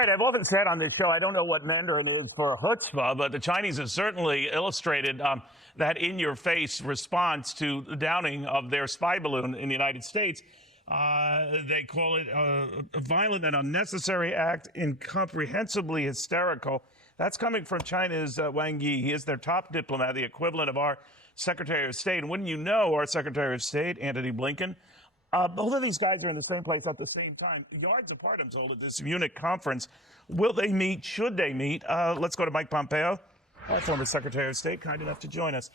right, I've often said on this show, I don't know what Mandarin is for chutzpah, but the Chinese have certainly illustrated that in-your-face response to the downing of their spy balloon in the United States. They call it a violent and unnecessary act, incomprehensibly hysterical. That's coming from China's Wang Yi. He is their top diplomat, the equivalent of our Secretary of State. And wouldn't you know, our Secretary of State, Antony Blinken, both of these guys are in the same place at the same time, yards apart, I'm told, at this Munich conference. Will they meet? Should they meet? Let's go to Mike Pompeo, our former Secretary of State, kind enough to join us.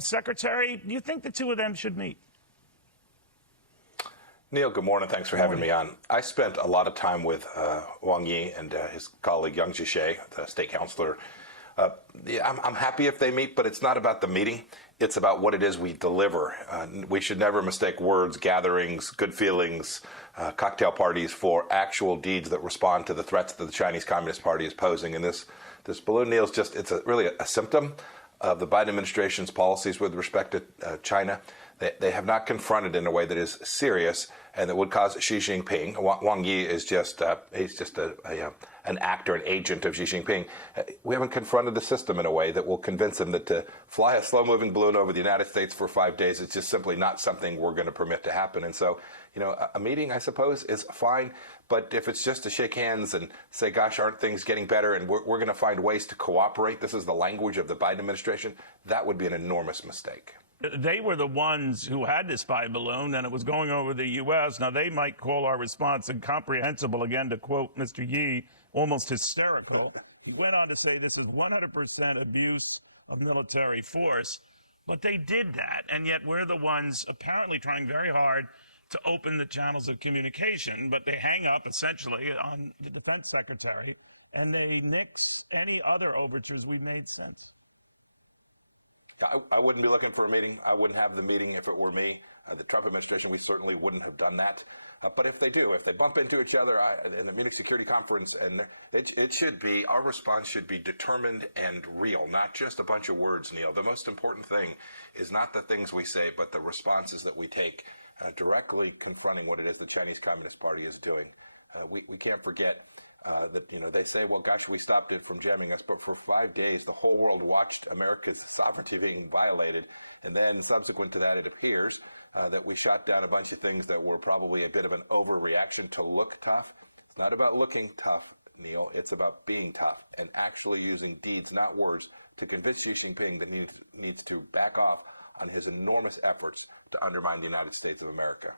Secretary, do you think the two of them should meet? Neil, good morning. Thanks for having me on. I spent a lot of time with Wang Yi and his colleague Yang Jiechi, the state counselor. I'm happy if they meet, but it's not about the meeting. It's about what it is we deliver. We should never mistake words, gatherings, good feelings, cocktail parties for actual deeds that respond to the threats that the Chinese Communist Party is posing. And this balloon, Neil, it's really a symptom of the Biden administration's policies with respect to China. They have not confronted in a way that is serious and that would cause Xi Jinping. Wang Yi is just an actor, an agent of Xi Jinping. We haven't confronted the system in a way that will convince him that to fly a slow-moving balloon over the United States for 5 days is just simply not something we're going to permit to happen. And so, a meeting, I suppose, is fine. But if it's just to shake hands and say, gosh, aren't things getting better, and we're going to find ways to cooperate, this is the language of the Biden administration, that would be an enormous mistake. They were the ones who had this spy balloon, and it was going over the U.S. Now, they might call our response incomprehensible, again, to quote Mr. Yi, almost hysterical. He went on to say this is 100% abuse of military force. But they did that, and yet we're the ones apparently trying very hard to open the channels of communication, but they hang up, essentially, on the defense secretary, and they nix any other overtures we've made since. I wouldn't be looking for a meeting. I wouldn't have the meeting if it were me. The Trump administration, we certainly wouldn't have done that. But if they do, if they bump into each other in the Munich Security Conference, and it should be, our response should be determined and real, not just a bunch of words, Neil. The most important thing is not the things we say, but the responses that we take, directly confronting what it is the Chinese Communist Party is doing. We can't forget that, they say, well, gosh, we stopped it from jamming us. But for 5 days, the whole world watched America's sovereignty being violated. And then subsequent to that, it appears that we shot down a bunch of things that were probably a bit of an overreaction to look tough. It's not about looking tough, Neil. It's about being tough and actually using deeds, not words, to convince Xi Jinping that he needs to back off on his enormous efforts to undermine the United States of America.